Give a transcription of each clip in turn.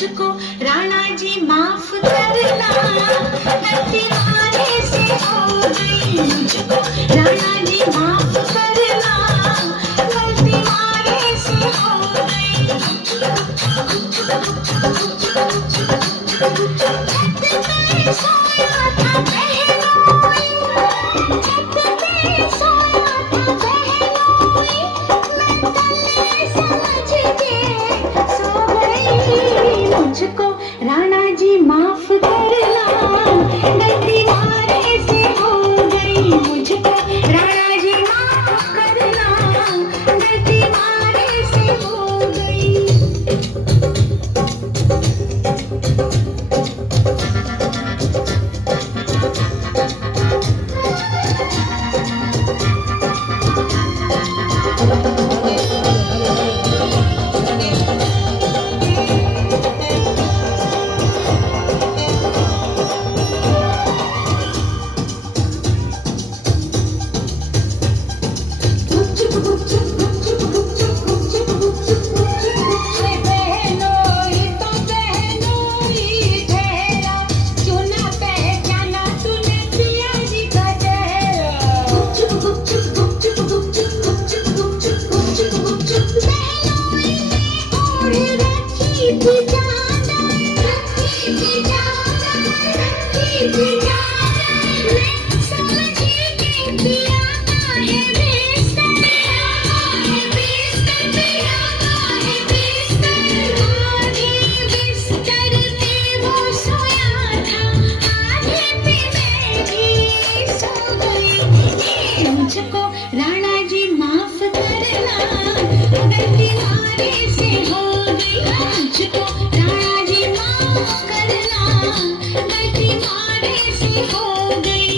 मुझको राणा जी माफ करना, गलती हमारे से हो गई। मुझको राणा जी माफ करना, गलती हमारे से हो गई। सोया था बहनोई, सोया था बहनोई, मैं तले समझ के सो गई। मुझको राणा जी माफ करना, गलती हमारे से हो गई। मुझको राणा जी माफ करना, गलती हमारे से हो गई। मुझको राणा जी माफ करना, गलती हमारे से हो गई। मुझको राणा जी माफ करना, गलती हमारे से हो गई।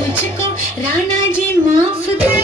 मुझको राणा जी माफ कर